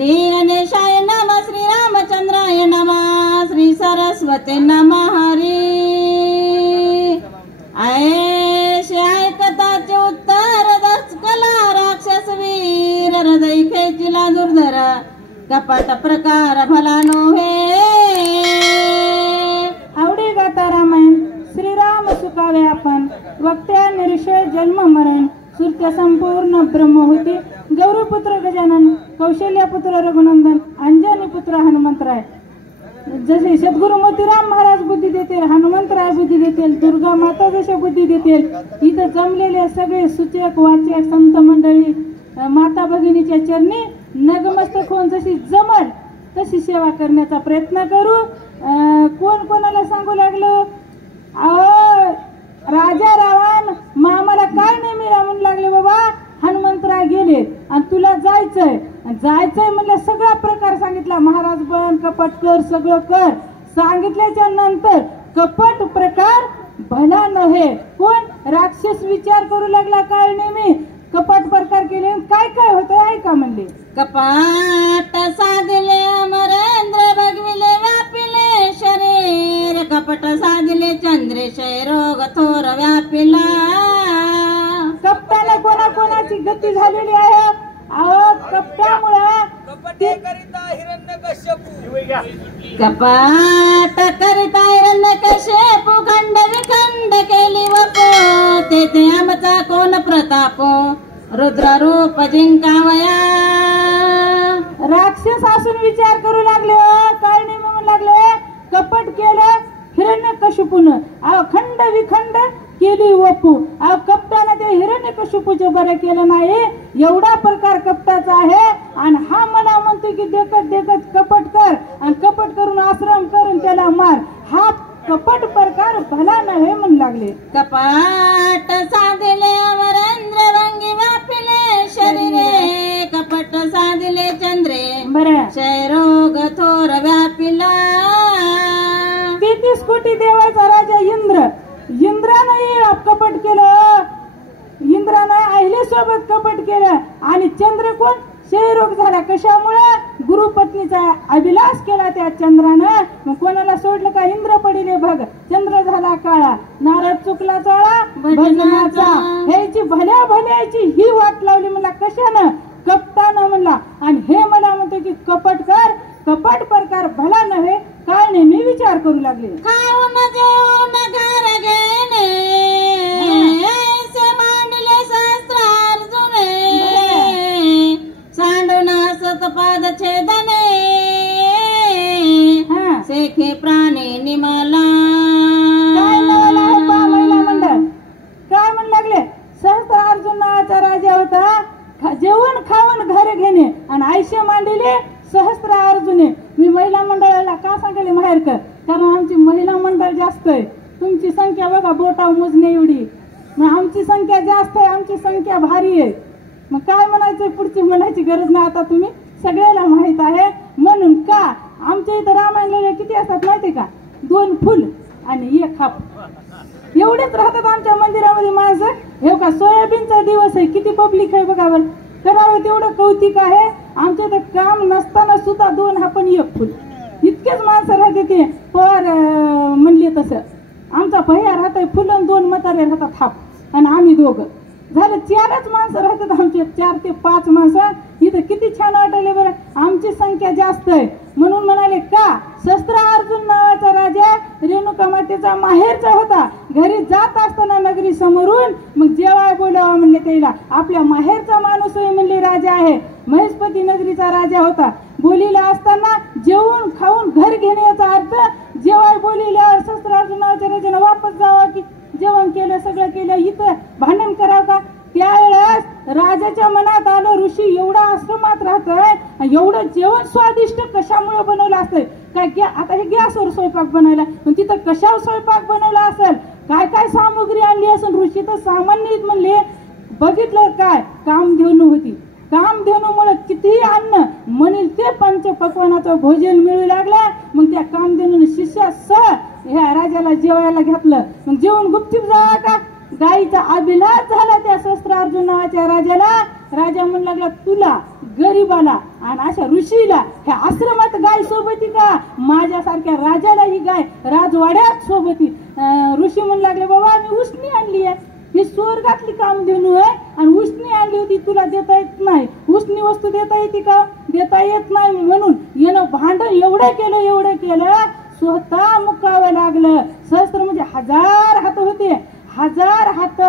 श्री गणेशाय नमः, श्री रामचंद्राय नमः, श्री सरस्वती नमः हरी. ऐशे ऐकताचे उत्तर दशकला राक्षस वीर, हृदय खेचिला दुर्धर कपट प्रकार भला नोहे. आवडी गाता रामायण श्रीराम सुखावे आपण, वक्त्या निरीक्षय जन्म मरण, सुरत्या संपूर्ण ब्रह्म होती. गौरीपुत्र गजानन, कौशल्यापुत्र रघुनंदन, अंजनी पुत्र हनुमंतराय. जसे सद्गुरु मोतीराम महाराज बुद्धी देतील, हनुमंतराय बुद्धी देतील, दुर्गा माता जसे बुद्धी देतील, इथं जमलेले सगळे सूचक वाचक संत मंडळी माता भगिनीच्या चरणी नगमस्तक होऊन जशी जमल तशी सेवा करण्याचा प्रयत्न करू. कोण कोणाला सांगू लागलो, राजा रावण मग आम्हाला काय नाही मिळा म्हणू लागले. बाबा हनुमंतराय गेले आणि तुला जायचंय म्हणलं, सगळा प्रकार सांगितला. महाराज बन कपट कर, सगळं कर सांगितल्याच्या नंतर कपट प्रकार भला नव्हे. कोण राक्षस विचार करू लागला, काय नेहमी कपट प्रकार केले काय काय होतं ऐका म्हणले. कपाट साधिले अमरेंद्र भगविले व्यापिले शरीर, कपट साधिले चंद्रेशय रोग थोर व्यापिला. कपटाला कोणाकोणाची गती झालेली आहे. कपटामुळे कपाट करिता हिरण्यकश्यपू खंड विखंड केली वपो, तेथे आमचा कोण प्रताप रुद्र रूप जिंकावया. राक्षस असून विचार करू लागले, काय नाही म्हणू लागले. कपट केलं हिरण्यकशिपून, खंड विखंड केली वपू. कपटाने ते हिरण्यकशिपूचं बरं केलं नाही. एवढा प्रकार कपटाचा आहे. आणि हा मला म्हणतो की देखत देखत कपट कर आणि कपट करून आश्रम करून त्याला मार. हा कपट प्रकार भला नव्हे म्हणू लागले. कपाट साधिले अमरेंद्र भंगी व्यापिले शरीरे, कपट साधिले चंद्रे बरं क्षय रोग थोर व्यापिला. 33 कोटी देवाचा राजा इंद्रानं कपट केलं. इंद्रानं अहिलेसोबत कपट केलं आणि चंद्र कोण क्षयरोग झाला. कशामुळे गुरुपत्नीचा अभिलाष केला त्या चंद्रानं. मग कोणाला सोडलं का इंद्र पडिले भग, चंद्र झाला काळा, नारद चुकला चाळा भजनाचा. ह्याची भल्या भल्याची ही वाट लावली मला कशानं, कपटानं म्हणला. आणि हे मला म्हणतो की कपट कर, कपट प्रकार भला नव्हे. काय नाही मी विचार करू लागले. खाऊन जेवून घर घेणे, ऐसे मांडले सहस्त्रार्जुने, सांडून असत पाद छेदने, शेखे प्राणी निमाला. काय नावाला आहे पा महिला मंडळ. काय म्हणू लागले, सहस्त्रार्जुन नावाचा राजा होता. जेवण खाऊन घर घेणे आणि आयशे मांडले सहस्त्र अर्जुने. मी महिला मंडळाला का सांगले माहेर कर, कारण आमची महिला मंडळ जास्त आहे. तुमची संख्या बघा बोटाव मोजणे एवढी, मग आमची संख्या जास्त आहे, आमची संख्या भारी आहे. मग काय म्हणायचं पुढची म्हणायची गरज नाही. आता तुम्ही सगळ्याला माहित आहे. म्हणून का आमच्या इथं रामायण किती असतात माहिती का, 2 फुल आणि 1 हाप एवढेच राहतात आमच्या मंदिरामध्ये माणसं. हे का सोयाबीनचा दिवस आहे, किती पब्लिक आहे बघा बरं. करावं तेवढं कौतिक आहे. आमच्या इथं काम नसताना सुद्धा 2 हाप आणि 1 फुल इतकेच माणसं राहते. ते पर म्हणले तसं आमचा भैया राहतोय फुल आणि 2 म्हातारे राहतात हाप, आणि आम्ही दोघं झालं 4च माणसं राहतात. आमचे 4 ते 5 माणसं इथं किती छान वाटले बरं. आमची संख्या जास्त आहे म्हणून म्हणाले का शस्त्र अर्जुन नावाचा राजा रेणुका मातेचा माहेरचा होता. घरी जात असताना नगरी समोरून मग जेवाय बोलावा म्हणले त्याला. आपल्या माहेरचा माणूस म्हणले राजा आहे. महेशपती नगरीचा राजा होता. बोलीला असताना जेवून खाऊन घर घेण्याचा अर्थ जेवाय बोलील्यावर शस्त्र अर्जुन नावाच्या राजाने वापस जावा की जेवण केलं सगळं केलं इथं भांडण करावं का. त्यावेळेस राजाच्या मनात आलं ऋषी एवढा आश्रमात राहतोय, एवढं जेवण स्वादिष्ट कशामुळे बनवलं असेल काय. आता हे गॅसवर स्वयंपाक बनवला पण तिथं कशावर स्वयंपाक बनवला असेल, काय काय सामुग्री आणली असेल. ऋषी तर सामान्य म्हणले. बघितलं काय कामधेनू होती. कामधेनूमुळे कितीही अन्न म्हणेल ते पंचपक्वानाचं भोजन मिळू लागलं. मग त्या कामधेनूने शिष्यासह ह्या राजाला जेवायला घातलं. मग जेवण गुपचूप जावा का गायीचा अभिलाष झाला त्या सहस्त्रार्जुन नावाच्या राजाला. राजा म्हणू लागला तुला गरीबाला आणि अशा ऋषीला ह्या आश्रमात गाय सोबती का, माझ्यासारख्या राजाला ही गाय राजवाड्यात सोबती. ऋषी म्हणू लागले बाबा मी उसनी आणली आहे, ही स्वर्गातली कामधेनू आहे आणि उसनी आणली होती, तुला देता येत नाही, उसनी वस्तू देता येते का, देता येत नाही. म्हणून येणं भांडण एवढं केलं स्वतः मुकावं लागलं. सहस्त्र म्हणजे 1000 हात होते, 1000 हात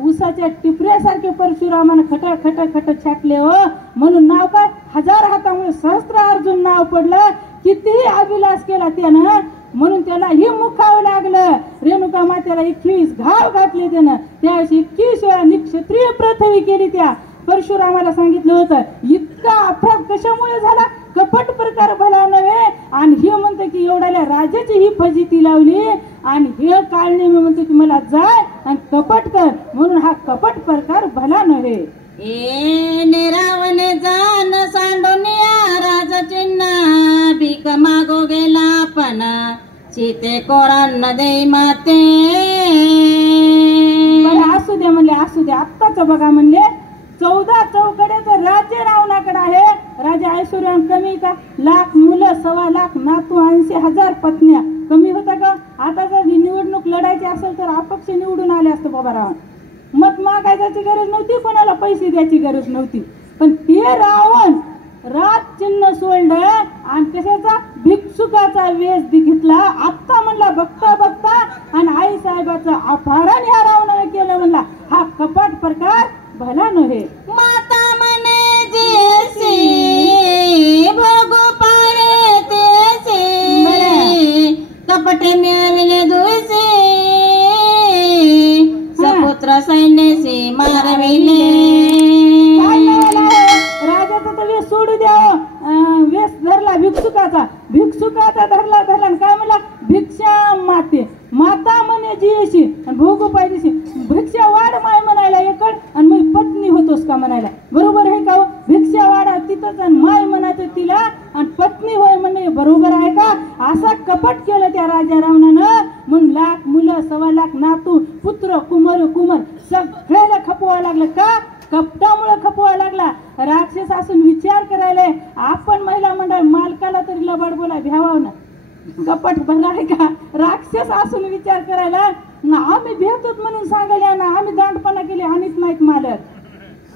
उसाच्या टिपऱ्यासारखे परशुरामानं खट छाटले हो. म्हणून नाव काय 1000 हातामुळे सहस्त्रार्जुन नाव पडलं. कितीही अभिलाष केला त्यानं म्हणून त्याला ही मुखावं लागलं. रेणुका मातेला 21 घाव घातले त्यानं. त्यावेळी 21 वेळा निक्षत्रिय पृथ्वी केली. त्या परशुरामाला सांगितलं होतं इतका अपराध कशामुळे झाला, कपट प्रकार भला नव्हे. आणि हे म्हणते की एवढ्याला राजाची ही फजिती लावली आणि हे काळने मी म्हणते की मला जाय आणि कपट कर, म्हणून हा कपट प्रकार भला नव्हे. रावणे जान सांडोनिया राजचिन्ह भीक मागो गेला पण सीते कोरांना दे माते. असू द्या म्हणले, असू द्या. आत्ताच बघा म्हणले 14 चौकड्याचं राज्य रावणाकडे आहे. राजा ऐश्वर्यान कमी का, लाख मुलं 1.25 लाख नातू 80,000 पत्न्या कमी होता का. आता जर निवडणूक लढायची असेल तर अपक्ष निवडून आले असते बाबा रावण. मत मागायची गरज नव्हती, कोणाला पैसे द्यायची गरज नव्हती. पण ते रावण राज चिन्ह सोडलं आणि कशाचा भिक्षुकाचा वेश घेतला. आत्ता म्हणला बघता बघता आणि आई साहेबाचा अपहरण ह्या रावणाने केलं. म्हणला हा कपट प्रकार भला नव्हे. माता मने जैसे भोगो पारे तैसे कपटे मिळविले दुसे सपुत्र सैन्याचे मारविले. राजाचा तर वेश सोडू द्या, वेश धरला भिक्षुकाचा धरला आणि काय म्हणला भिक्षा माते माता म्हणे जीशी आणि भोगू पाहिजे भिक्षा वाढ माय म्हणायला एकड आणि मग पत्नी होतोस का म्हणायला. बरोबर आहे का, भिक्षा वाढा तिथंच आणि माय म्हणायचं तिला आणि पत्नी होय म्हणणे बरोबर आहे का. असा कपट केलं त्या राजा रावणानं. म्हणून लाख मुलं 1.25 लाख नातू पुत्र कुमार सगळ्याला खपवावं लागलं का, कपटामुळे खपवावं लागला. राक्षस असून विचार करायला आपण महिला मंडळ मालकाला तरी लबाड बोला भ्यावाव ना, कपट भला आहे का. राक्षस असून विचार करायला आम्ही भेटत म्हणून सांगायला ना, आम्ही दांडपणा केले आणीत नाहीत मालक,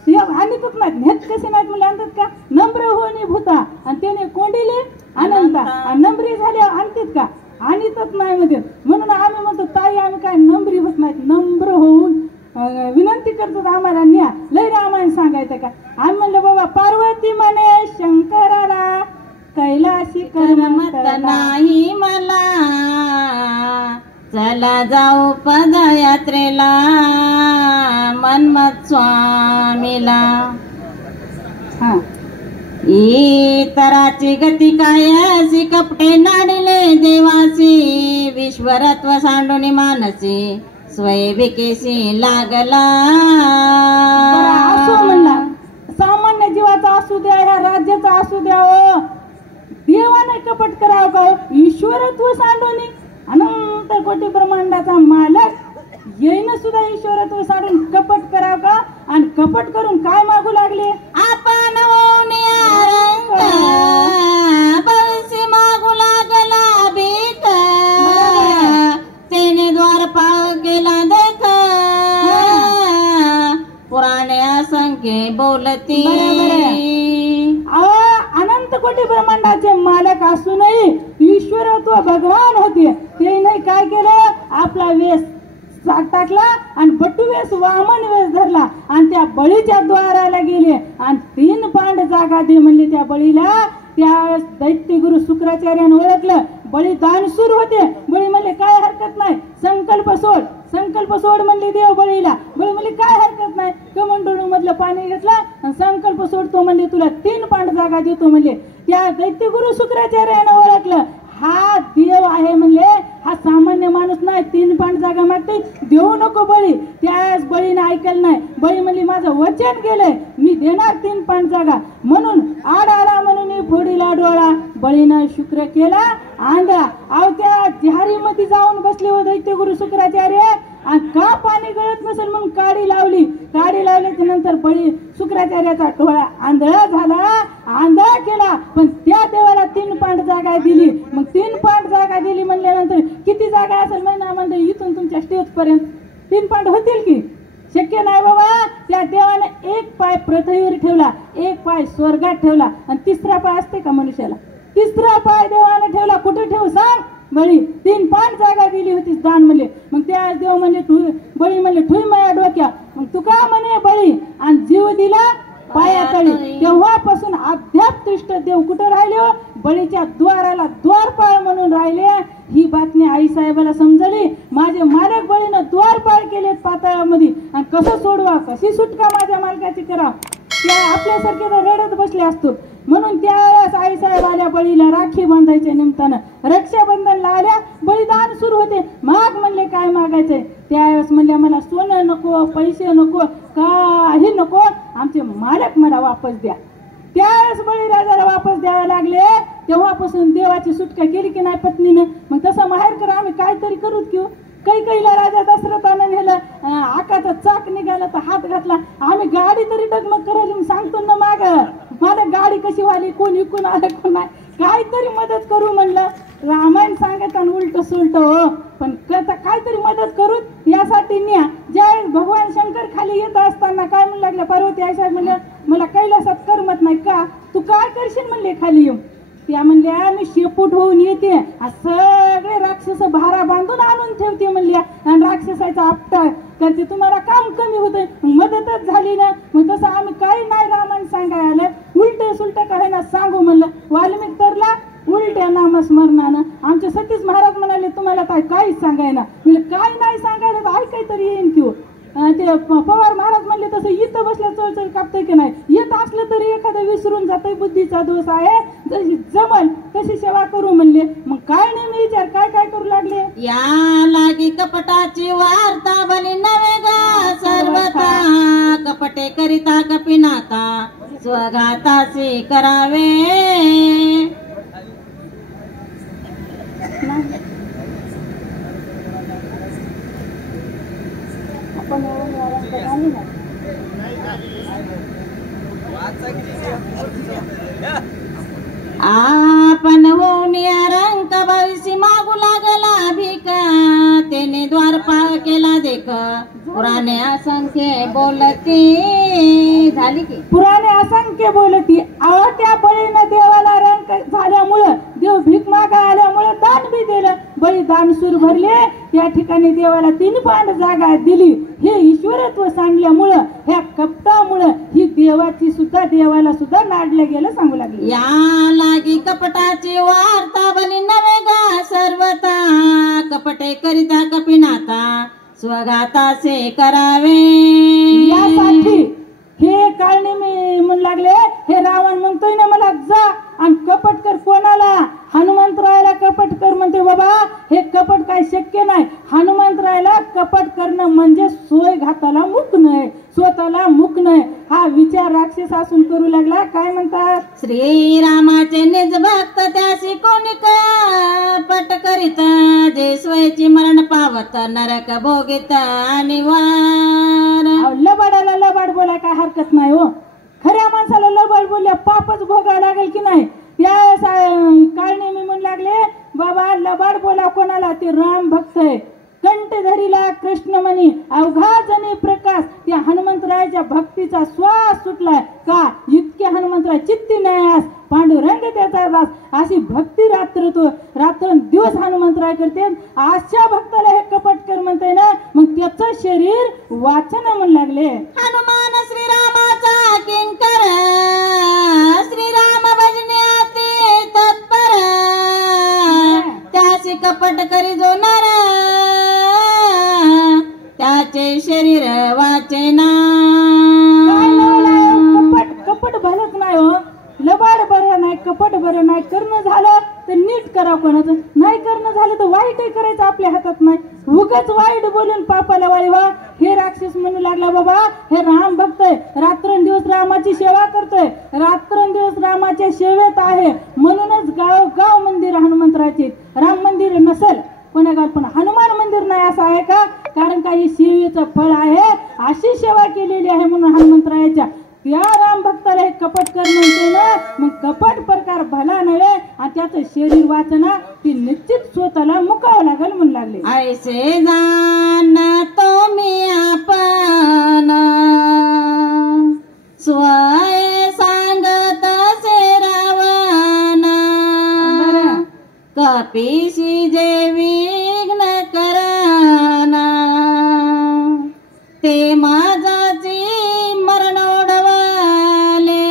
आणतच नाहीत, नेत कसे नाहीत म्हणजे आणतात का. नम्र होणे भूता आणि त्याने कोंडीले अनंता नम्री झाले आणतात का, आणतच नाही मध्ये. म्हणून आम्ही म्हणतो ताई आम्ही काय नम्री होत नाहीत, नम्र होऊन विनंती करतो आम्हाला न्या. लय रामायण सांगायचं का. आम्ही म्हणलं बाबा पार्वती म्हणे शंकराला कैलाशी करमत नाही मला चला जाऊ पदयात्रेला मन्मथ स्वामीला. इतराची गती काय अशी कपटे नाडिले देवासी विश्वरत्व सांडून मानसी स्वयंविकेशी लागला. असो म्हणला सामान्य जीवाचा असू द्या ह्या राज्याचा असू द्या हो, देवाने कपट करावं का. ईश्वरत्व सांडून अनंत कोटी ब्रह्मांडाचा मालक येईन सुद्धा ईश्वरत्व सांडून कपट करावं का. आणि कपट करून काय मागू लागले आपण बंसी मागू लागला भीक त्याने द्वार पाव केला देख पुराणे असंख्य बोलती. अनंत कोटी ब्रह्मांडाचे मालक असूनही ईश्वरत्व भगवान होते. ते नाही काय केलं आपला वेश टाकला आणि बटू वेश वामन वेश धरला आणि त्या बळीच्या द्वाराला गेले आणि 3 पांड जागा दे म्हणले त्या बळीला. त्या दैत्यगुरु शुक्राचार्याने ओळखलं. बळी दानशूर होते. बळी म्हणले काय हरकत नाही, संकल्प सोड म्हणले देव बळीला. बळी म्हणले काय हरकत नाही, कमंडळू मधलं पाणी घेतलं आणि संकल्प सोडतो म्हणले तुला 3 पांड जागा देतो म्हणले. त्या दैत्यगुरु शुक्राचार्याने ओळखलं हा देव आहे म्हणले, हा सामान्य माणूस नाही. 3 पांड जागा मागते देऊ नको बळी. त्याच बळीने ऐकलं नाही. बळी म्हणली माझं वचन गेलंय मी देणार 3 पांड जागा. म्हणून आला म्हणून फोडीला डोळा. बळीनं शुक्र केला आंधळा. अहो त्या जहारीमध्ये जाऊन बसले हो दैत्यगुरु शुक्राचार्य आणि का पाणी गळत नसेल म्हणून काडी लावल्याच्या नंतर बळी शुक्राचार्याचा डोळा आंधळा झाला, आंधळा केला. पण त्या देवाला 3 पांड जागा दिली. मग 3 पांड जागा दिली म्हणल्यानंतर किती जागा असेल म्हणजे इथून तुमच्या स्टेज पर्यंत 3 पांड होतील की? शक्य नाही बाबा. त्या देवाने एक पाय पृथ्वीवर ठेवला, एक पाय स्वर्गात ठेवला आणि 3रा पाय असते का मनुष्याला? 3रा पाय देवाने ठेवला. कुठे ठेवू सांग? बळी 3 पांड जागा दिली होती दान म्हणले. मग त्या देव म्हणले बळी म्हणले ठुई माझ्या डोक्या. मग तू का म्हणे बळी आणि जीव दिला पायातळी. तेव्हापासून अध्यात्मिष्ट देव कुठे राहिले? बळीच्या द्वाराला द्वारपाळ म्हणून राहिले. ही बातमी आई साहेबाला समजली. माझे मालक बळीनं द्वारपाळ केलेत पाताळामध्ये आणि कसं सोडवा, कशी सुटका माझ्या मालकाची करा. त्या आपल्यासारखे तर रडत बसले असतो. म्हणून त्यावेळेस आई साहेब आल्या बळीला राखी बांधायच्या निमित्तानं रक्षाबंधनला आल्या. बलिदान सुरू होते. माग म्हणले काय मागायचंय? त्यावेळेस म्हणल्या मला सोनं नको, पैसे नको, काही नको, आमचे मालक मला वापस द्या. त्यावेळेस बळीराजाला वापस द्यायला लागले. तेव्हापासून देवाची सुटका केली की नाही पत्नीनं. मग तसं माहेर करा आम्ही काहीतरी करूत किंवा कैकईला राजा दशरथानं नेलं. आकाचा चाक निघाला तर हात घातला. आम्ही गाडी तरी डगमग करायला सांगतो ना माग. मला गाडी कशी व्हाली, कोण इकून आलं कोण नाही, काहीतरी मदत करू म्हणलं. रामायण सांगत आणि उलट सुलट हो. पण काहीतरी मदत करू यासाठी न्या. ज्यावेळेस भगवान शंकर खाली येत असताना काय म्हणू लागल्या पार्वती आई साहेब म्हणलं मला कैलासात करमत नाही का, तू काय करशील म्हणले खाली येऊन. त्या म्हणल्या मी शेपूट होऊन येते, सगळे राक्षस भारा बांधून आणून ठेवते म्हणल्या आणि राक्षसाचा आपटा करते. तुम्हाला काम कमी होतंय, मदतच झाली ना. मग तसं आम्ही काही नाही रामायण सांगायला उलट सुलट काय ना सांगू म्हणलं. वाल्मिक तरला उलट्या नामस्मरणानं. आमचे सतीश महाराज म्हणाले तुम्हाला काय काहीच सांगायला. म्हणजे काय नाही सांगायला तर ऐकाय तरी येईन किंवा. ते पवार महाराज म्हणले तसं इथं बसल्या चळचळ कापतंय की नाही. येत असलं तरी एखादं विसरून जातंय, बुद्धीचा दोष आहे. जशी जमल तशी सेवा करू म्हणले. मग काय नाही मी विचार काय काय करू लागले. या लागी कपटाची वार्ता बनी नवे गा सर्वता. कपटे करिता कपिनाता स्वघाताचे करावे. आपण होऊन रंक भविष्य मागू लागला भिका. त्याने द्वारपाळ केला देख पुराणे असंख्य बोलती. झाली की पुराणे असंख्य बोलती. अहो त्या बळीनं देवाला रंक झाल्यामुळं देव भीक मागा आल्यामुळे दान बी दिलं. बळीदान सूर भरले. त्या ठिकाणी देवाला 3 पांड जागा दिली. हे ईश्वरत्व सांगल्यामुळं ह्या कपटामुळं ही देवाची सुद्धा देवाला सुद्धा नाडलं गेलं सांगू लागले. या लागी कपटाची वार्ता बनी नवे गा सर्वता. कपटे करिता कपिनाता स्वघाताचे करावे. यासाठी हे काळने मी म्हणू लागले. हे रावण म्हणतोय ना मला जा आणि कपट कर. कोणाला? हनुमंतरायाला कपट कर म्हणते. बाबा हे कपट काय शक्य नाही. हनुमंतरायाला कपट करणं म्हणजे सोय घाताला मुक नाही, स्वतःला मुक नाही. हा विचार राक्षस असून करू लागला. काय म्हणतात? श्रीरामाचे निज भक्त त्याशी कोणी कपट करीत. जे स्वयची मरण पावत नरक भोगित अनिवार्य. लबाडाला लबाड बोलाय काय हरकत नाही हो. खऱ्या माणसाला लबाड बोलल्या पापच भोगावं लागेल की नाही. या काळने मी म्हणू लागले बाबा लबाड बोला कोणाला. ते राम भक्त आहे. कंठ धरीला कृष्णमणी अवघा जनी प्रकाश. त्या हनुमंतरायाच्या भक्तीचा श्वास सुटलाय का. इतके हनुमंतराय चित्ती न्यास पांडुरंग त्याचा दास. अशी भक्ती रात्र दिवस हनुमंतराय करते. अशा भक्ताला हे कपट कर म्हणते ना. मग त्याचं शरीर वाचन म्हणू लागले. हनुमान श्रीरामाचा किंकर. श्रीराम भजन्याती तत्पर. त्याशी कपट करी जो नर. त्याचे शरीर वाचेना. कपट भलत नाही हो. लबाड बरं नाही, कपट बरं नाही. करणं झालं तर नीट करा. कोणाचं नाही करणं झालं तर वाईटही करायचं आपल्या हातात नाही. उगाच वाईट बोलून पापाला वाळी व्हा. हे राक्षस म्हणू लागला बाबा हे राम भक्त आहे. रात्रंदिवस रामाची सेवा करतोय. रात्रंदिवस रामाच्या सेवेत आहे. म्हणूनच गाव मंदिर हनुमंतराचे. राम मंदिर नसेल कोणागाव पण हनुमान मंदिर नाही असं आहे का. कारण काही प्रकार भला नव्हे आणि त्याचं शरीर वाचना ती निश्चित स्वतःला मुकावं लागेल म्हणू लागले. ऐसे जाण तो मी आपण स्वय सांगत से रावण कपीशी जे विघ्न करना ते माझाची मरण ओढवाले.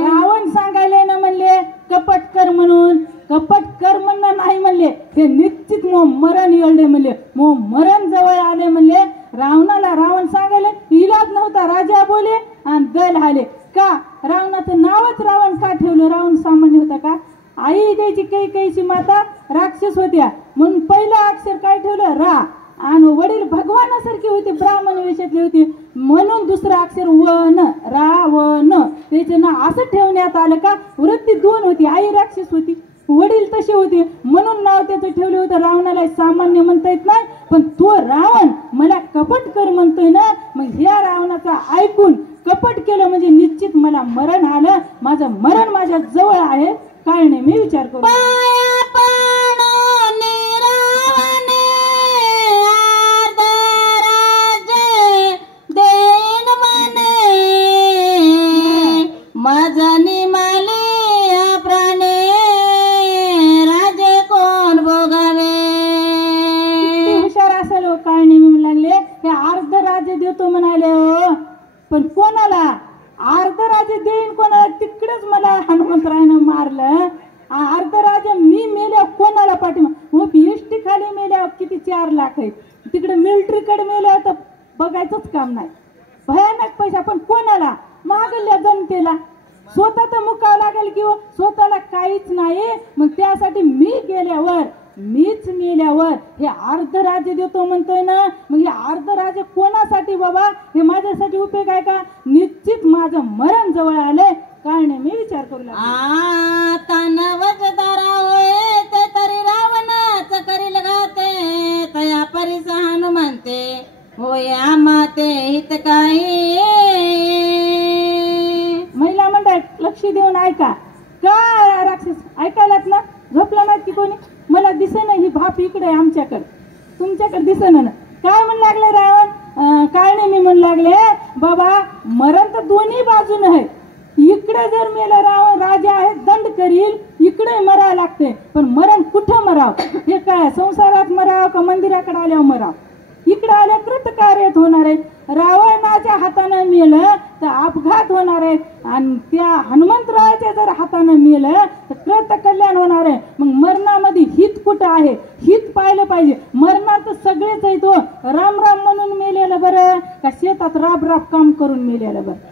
रावण सांगायले ना म्हणले कपट कर म्हणून, कपट कर म्हणणं नाही म्हणले, हे निश्चित मरण येळले म्हणले, मरण जवळ आले म्हणले. रावणाला रावण सांगायले इलाज नव्हता, राजा बोले आणि दल आले. का रावणाचं नावच रावण का ठेवलं? रावण सामान्य होता का? आई द्यायची कैकेयीची माता राक्षस होत्या म्हणून पहिलं अक्षर काय ठेवलं? रा. आणि वडील भगवानासारखे होते, ब्राह्मण वेशातले होते म्हणून दुसरं अक्षर वन, रावण. त्याचे नाव असं ठेवण्यात आलं का? वृत्ती दोन होती, आई राक्षस होती, वडील तसे होते म्हणून नाव त्याचं ठेवलं होतं. रावणाला सामान्य म्हणता येत नाही, पण तो रावण मला कपट कर म्हणतोय ना, मग ह्या रावणाचा ऐकून कपट केलं म्हणजे निश्चित मला मरण आलं, माझं मरण माझ्या जवळ आहे. काय नाही मी विचार करू माझा निमाले प्राणे राजे कोण भोगावे. हुशार असेल हो. काय नाही म्हणू लागले हे अर्ध राज्य देतो म्हणाले हो, पण कोणाला अर्ध राज्य देईन कोणाला? तिकडेच मला हनुमंतरायनं मारलं. अर्ध राज्य मी मेल्या कोणाला पाठिंबा? एसटी खाली मेल्यावर किती 4 लाख आहेत, तिकडे मिलिटरीकडे मेल्यावर तर बघायचंच काम नाही, भयानक पैसा. पण कोणाला? मागल्या जनतेला. स्वतः तर मुकावं लागेल किंवा स्वतःला काहीच नाही, मग त्यासाठी मीच मेल्यावर हे अर्ध राज्य देतो म्हणतोय ना, मग हे अर्ध राज्य कोणासाठी बाबा? हे माझ्यासाठी उपयोग आहे का? निश्चित माझं मरण जवळ आलंय. काय नाही मी विचार करू लागले. आता नवजदारा होय ते तरी रावणाच करील गाते तया परिस हनुमंते होय आमाते हित काही. महिला मंडळ लक्ष देऊन ऐका. का राक्षस ऐकायलात ना? झोपला नाही की कोणी? मला दिसेना ही भाप इकडे आमच्याकडे, तुमच्याकडे दिसेना ना. काय म्हणू लागले रावण? काय नाही मी म्हणू लागले बाबा मरण तर दोन्ही बाजून आहे. इकडे जर मेला रावण राजा आहे दंड करील, इकडे मरावं लागते, पण मरण कुठं मराव? हे काय संसारात मराव का मंदिराकडे आल्यावर मराव? इकडे आल्या कृतकार्यात होणार आहे. रावणाच्या हातानं मेलं तर अपघात होणार आहे आणि त्या हनुमंतरायाच्या जर हातानं मेलं तर कृत कल्याण होणार आहे. मग मरणामध्ये हित कुठं आहे? हित पाहिलं पाहिजे. मरणार तर सगळेच आहे. तो राम राम म्हणून मेलेलं बरं का शेतात राब राब काम करून मेलेलं बरं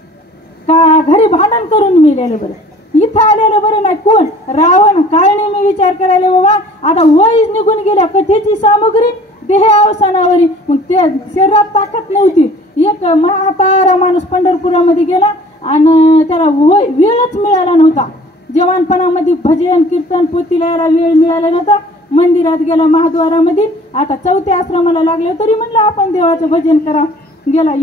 का घरी भांडण करून मेलेलं बरं? इथं आलेलं बरं नाही. कोण? रावण. काय नाही मी विचार करायला बाबा. आता वय निघून गेल्या कथेची सामग्री देह अवसानावरी, मग त्या शरीरात ताकद नव्हती. एक म्हातारा माणूस पंढरपुरामध्ये गेला आणि त्याला वेळच मिळाला नव्हता. जवानपणामध्ये भजन कीर्तन पोतीला यायला वेळ मिळाला नव्हता. मंदिरात गेला महाद्वारामध्ये. आता 4थ्या आश्रमाला लागले तरी म्हणलं आपण देवाचं भजन करा. गेला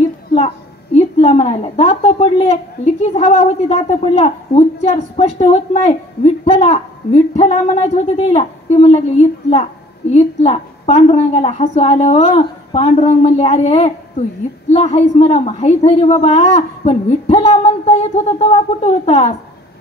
इथला म्हणायला दात पडले, लिकीच हवा होती, दात पडला, उच्चार स्पष्ट होत नाही. विठ्ठला म्हणायचं होतं त्याला. ते म्हणू लागले इथला. पांडुरंगाला हसू आलं हो. पांडुरंग म्हणले अरे तू इथला आहेस मला माहित आहे रे बाबा, पण विठ्ठला म्हणता येत होता तेव्हा कुठं होतास?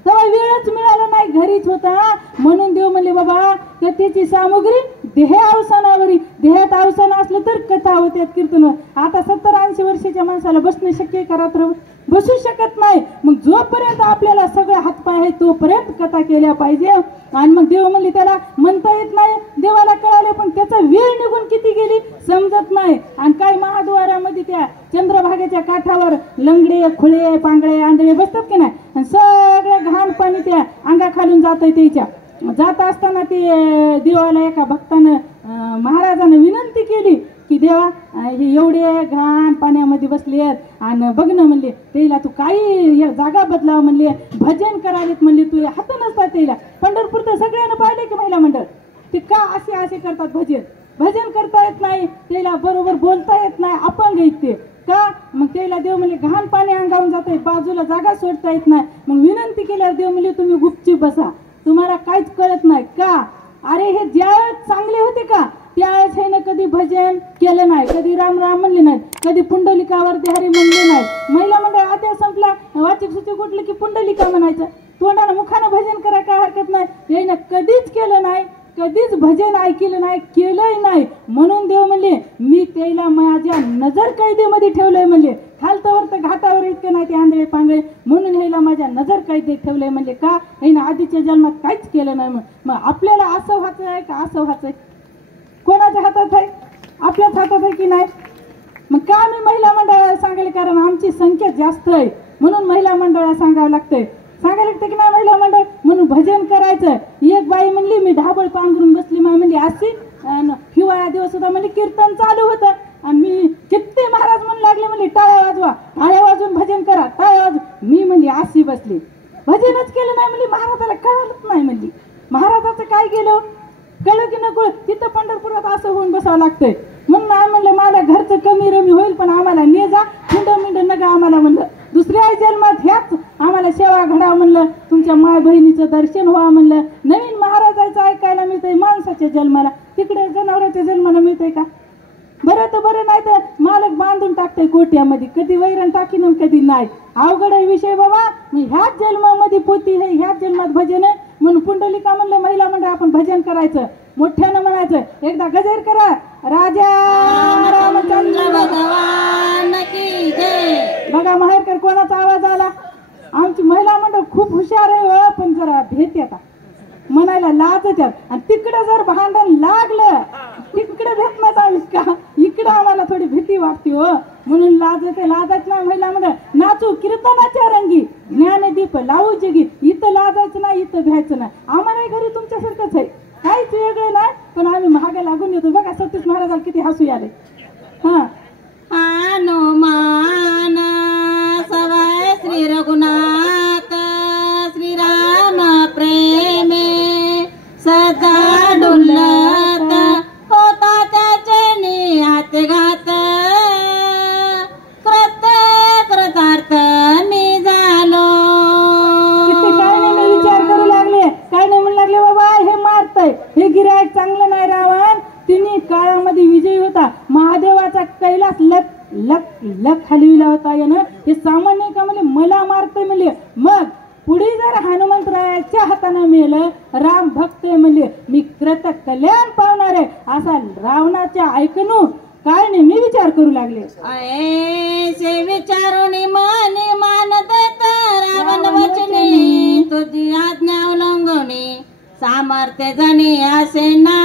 तेव्हा वेळच मिळाला नाही, घरीच होता. म्हणून देव म्हणले बाबा कथेची सामग्री देह अवसानावरी. देहात अवसान असलं तर कथा होत्यात, कीर्तन होत. आता 70-80 वर्षाच्या माणसाला बसणं शक्य का? रात्र बसू शकत नाही. मग जोपर्यंत आपल्याला सगळं हातपाय आहे तोपर्यंत कथा केल्या पाहिजे. आणि मग देव म्हणले त्याला म्हणता येत नाही. देवाला कळाले पण त्याचा वेळ निघून किती गेली समजत नाही. आणि काय महाद्वारामध्ये त्या चंद्रभागेच्या काठावर लंगडे खुळे पांगळे आंधळे बसतात की नाही, आणि सगळं घाण पाणी त्या अंगा खालून जात आहे. त्याच्या जात असताना ते देवाला एका भक्तानं महाराजानं विनंती केली की देवा हे एवढे घाण पाण्यामध्ये बसले आणि बघ ना म्हणले त्याला तू काही जागा बदलाव म्हणले, भजन करायलेत म्हणले, तू हात नसतात त्याला. पंढरपूर तर सगळ्यांना पाहिले की महिला मंडळ ते का असे करतात? भजन करता येत नाही त्याला, बरोबर बोलता येत नाही, अपंग येत ते का? मग त्याला देव म्हणले घाण पाणी अंगावून जात आहे, बाजूला जागा सोडता येत नाही. मग विनंती केल्यावर देव म्हणले तू तुम्ही गुपचूप बसा, तुम्हाला काहीच कळत नाही का? अरे हे ज्यावेळेस चांगले होते का त्यावेळेस हे ना कधी भजन केलं नाही, कधी राम राम म्हणले नाहीत, कधी पुंडलिकावरती हरी म्हणले नाहीत. महिला मंडळ आता संपला, वाचिक सुचिक उठलं की पुंडलिका म्हणायचं, तोंडानं मुखानं भजन करायला काय हरकत नाही. हे ना कधीच केलं नाही, कधीच भजन ऐकलं नाही, केलंही नाही. म्हणून देव म्हणले मी त्याला माझ्या नजर कैदेमध्ये ठेवलंय म्हणले. खालतावर तर घाटावर इतकं नाही ते आंधळे पांगळे, म्हणून ह्याला माझ्या नजर कैदेत ठेवलंय म्हणले. का? हे आधीच्या जन्मात काहीच केलं नाही. मग आपल्याला असं व्हायचं आहे का असं व्हायचंय? कोणाच्या हातात आहे? आपल्याच हातात आहे की नाही? मग का मी महिला मंडळाला सांगायला? कारण आमची संख्या जास्त आहे म्हणून महिला मंडळाला सांगावं लागतंय. सांगायला लागतं की नाही महिला मंडळ म्हणून भजन करायचं. एक बाई म्हणली मी ढाबळ पांघरून बसली, माय म्हणली अशी हिवाळा दिवस होता म्हणली, कीर्तन चालू होतं आणि मी किती महाराज म्हणू लागले म्हणली टाळ्या वाजवा, टाळ्या वाजून भजन करा, टाळ्या वाजवा. मी म्हणली अशी बसली, भजनच केलं नाही म्हणली. महाराजाला कळलंच नाही म्हणली. महाराजाचं काय केलं कळलं की नको? तिथं पंढरपुरात असं होऊन बसावं लागतंय. म्हणून नाही म्हणलं मला घरचं कमी रमी होईल पण आम्हाला ने जा, मिंड नका आम्हाला म्हणलं. दुसऱ्या जन्मात ह्याच आम्हाला सेवा घडावं म्हणलं, तुमच्या माय बहिणीचं दर्शन व्हावं म्हणलं. नवीन महाराजाचं ऐकायला मिळतंय माणसाच्या जन्माला, तिकडे जनावरांच्या जन्माला मिळतंय का? बरं तर बरं, नाही तर मालक बांधून टाकतंय कोट्यामध्ये, कधी वैरण टाकीन कधी नाही. अवघड आहे विषय बाबा. ह्याच जन्मामध्ये पोती आहे, ह्याच जन्मात भजन आहे. म्हणून पुंडलिका म्हणलं महिला मंडळ आपण भजन करायचं, मोठ्यानं म्हणायचं. एकदा गजर करा, राजा रामचंद्र भगवान की जय. बघा माहेरकर कोणाचा आवाज आला? आमची महिला मंडळ खूप हुशार आहे हो, पण जरा भेट येतात म्हणायला लाज येतात. आणि तिकडे जर भांडण लागलं तिकडे भेट नाही आम्ही का, इकडे आम्हाला थोडी भीती वाटते हो, म्हणून लाज येते. लाजायचं नाही महिला मंडळ, नाचू कीर्तनाच्या रंगी, ज्ञानदीप लावू जगी. इथं लाजायचं नाही, इथं भ्यायचं नाही. आम्हाला घरी तुमच्यासारखंच आहे, काहीच वेगळं नाही, पण आम्ही महागा लागून येतो. बघा सतीश महाराजाला किती हसू आले. हा हनुमान सवाय श्री रघुनाथ, श्रीराम प्रेमे सदा डुलत, होता त्याचे हात घात, कृतार्थ मी झालो. किती काय नाही मी विचार करू लागले, काय नाही म्हणू लागले बाबा हे मारतय, हे गिरायक चांगलं नाही. रावण तिन्ही काळामध्ये विजयी होता, महादेवाचा कैलास लक लक लक हलविला होता. यानं हे सामान्य का म्हणले मला मारतय म्हणले. मग पुढे जर हनुमंतरायाच्या हाताने मेलं, राम भक्त म्हणले मी कृत कल्याण पावणार आहे, असा रावणाच्या ऐकणू काय नाही मी विचार करू लागले. ऐसे विचारून मनी मानत रावण वचने, तुझी आज्ञा उल्लंघने सामर्थ्य जने असे ना.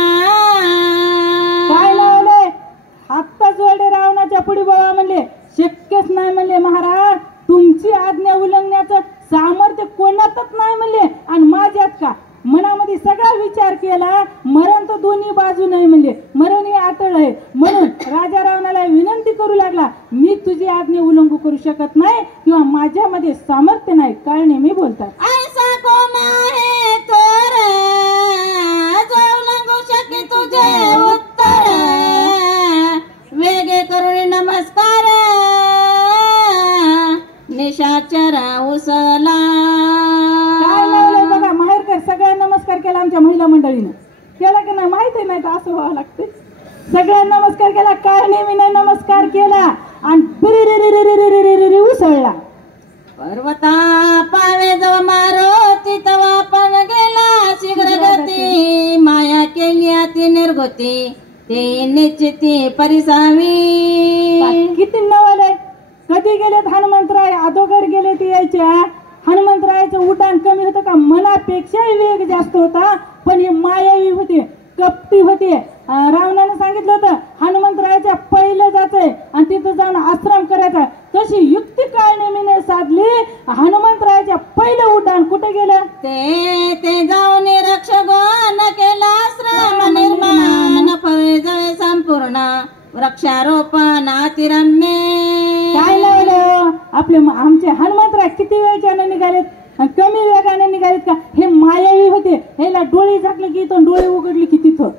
काय लावले हात जोडे रावणाच्या पुढे बाबा म्हणले शक्यच नाही म्हणले. महाराज तुमची आज्ञा उल्लंघण्याचं सामर्थ्य कोणातच नाही म्हणले, आणि माझ्यात का? मनामध्ये सगळा विचार केला, मरण तर दोन्ही बाजू नाही म्हणले, मरण हे अटळ आहे. म्हणून राजा रावणाला विनंती करू लागला, मी तुझी आज्ञा उल्लंघू करू शकत नाही किंवा माझ्यामध्ये सामर्थ्य नाही. काय नेहमी बोलतात ऐसा कोण आहे तर जो उल्लंघू शके तुझे उत्तर, वेगे करुणी नमस्कार निशाचर उसला. काय लावलंय बघा माहेरकर सगळ्यांना नमस्कार केला, आमच्या महिला मंडळीनं केला की नाही माहिती नाही, तर असं व्हावं लागते. सगळ्यांना नमस्कार केला, काय नेहमी नमस्कार केला आणि उसळला. पर्वता पावे जव मारुती तवा पण गेला शीघ्र गती, माया केली अति निर्गती ते निश्चिती परिसावी. किती नवल कधी गेलेत हनुमंतराय, अधोगर गेले ते यायच्या. हनुमंतरायाचं उड्डाण कमी होतं का? मनापेक्षाही वेग जास्त होता, पण हे मायावी होते, कपटी होते. रावणाने सांगितलं होतं हनुमंतरायाच्या पहिलं जायचंय आणि तिथं जाऊन आश्रम करायचा. तशी युक्ती काय नेहमीने साधली, हनुमंतरायाच्या पहिलं उड्डाण कुठे गेलं? ते जाऊन रक्षगोन केला आश्रम निर्माण, फळे संपूर्ण वृक्षारोपण अतिरम्य. काय लावलं आपले आमचे हनुमंतराय किती वेळच्यानं निघालेत, कमी वेगाने निघालेत का? हे मायावी होते, ह्याला डोळे झाकले की इथं, डोळे उघडले की तिथं.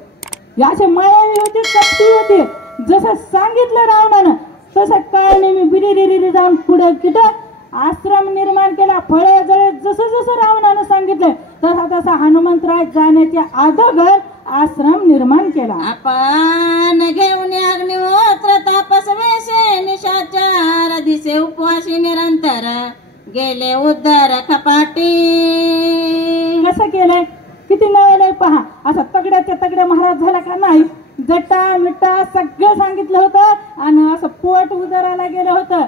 असे मायावी होते, कपटी होते. जसं सांगितलं रावणानं तसं काय नेहमी बिरी जाऊन पुढे कुठं आश्रम निर्माण केला. फळे जळे जसं जसं रावणानं सांगितलं तसा तसा हनुमंतराय जाण्याच्या अगोदर आश्रम निर्माण केला. आपण घेऊन अग्निहोत्र तापस वेशे निशाचार दिसे उपवासी निरंतर गेले उद्धर खपाटी. कसं केलंय, किती नवलंय पहा. असा तगड्याच्या तगड्या महाराज झाला का नाही. जटा मिठा सगळं सांगितलं होतं आणि असं पोट उदराला गेलं होतं.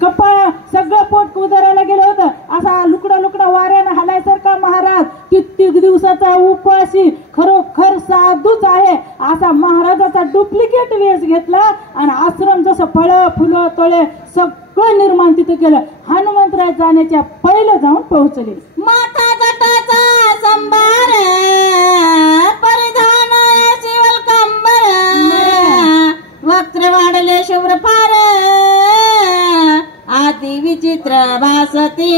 कपाळ सगळं पोट उदराला गेलं होतं. असा लुकडा लुकडा वाऱ्यानं हलायसारखा महाराज कित्येक दिवसाचा उपवासी खरोखर साधूच आहे असा महाराजाचा डुप्लिकेट वेश घेतला आणि आश्रम जसं फळं फुलं तळे सगळं निर्माण तिथं केलं. हनुमंतराय जाण्याच्या पहिलं जाऊन पोहोचले. माथा जटाचा संभार परिधान शिवलकंबर वक्र वाढले शुभ्र फार आती विचित्र भासती.